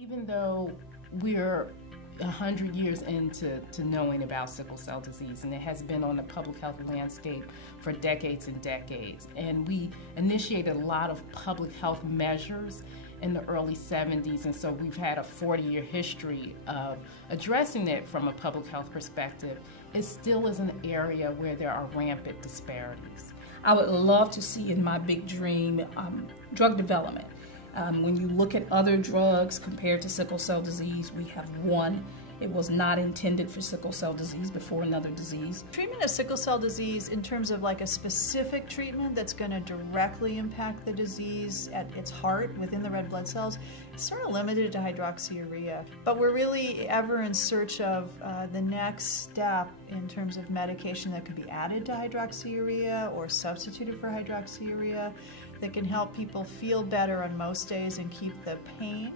Even though we're 100 years into knowing about sickle cell disease, and it has been on the public health landscape for decades and decades, and we initiated a lot of public health measures in the early 70s, and so we've had a 40-year history of addressing it from a public health perspective. It still is an area where there are rampant disparities. I would love to see in my big dream drug development. When you look at other drugs compared to sickle cell disease, we have one. It was not intended for sickle cell disease before another disease. Treatment of sickle cell disease in terms of like a specific treatment that's going to directly impact the disease at its heart within the red blood cells is sort of limited to hydroxyurea. But we're really ever in search of the next step in terms of medication that could be added to hydroxyurea or substituted for hydroxyurea that can help people feel better on most days and keep the pain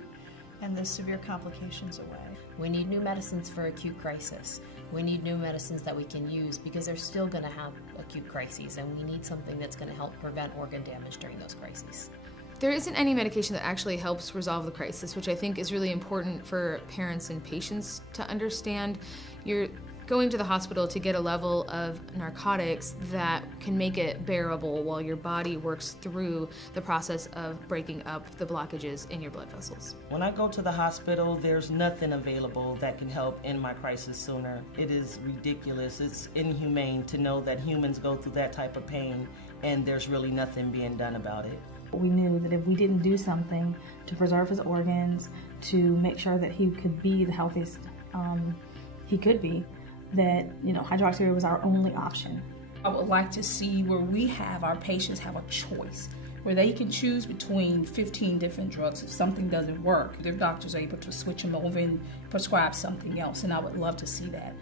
and the severe complications away. We need new medicines for acute crisis. We need new medicines that we can use because they're still going to have acute crises, and we need something that's going to help prevent organ damage during those crises. There isn't any medication that actually helps resolve the crisis, which I think is really important for parents and patients to understand. You're going to the hospital to get a level of narcotics that can make it bearable while your body works through the process of breaking up the blockages in your blood vessels. When I go to the hospital, there's nothing available that can help end my crisis sooner. It is ridiculous. It's inhumane to know that humans go through that type of pain and there's really nothing being done about it. We knew that if we didn't do something to preserve his organs, to make sure that he could be the healthiest he could be, that hydroxyurea was our only option. I would like to see where we have our patients have a choice, where they can choose between 15 different drugs. If something doesn't work, their doctors are able to switch them over and prescribe something else, and I would love to see that.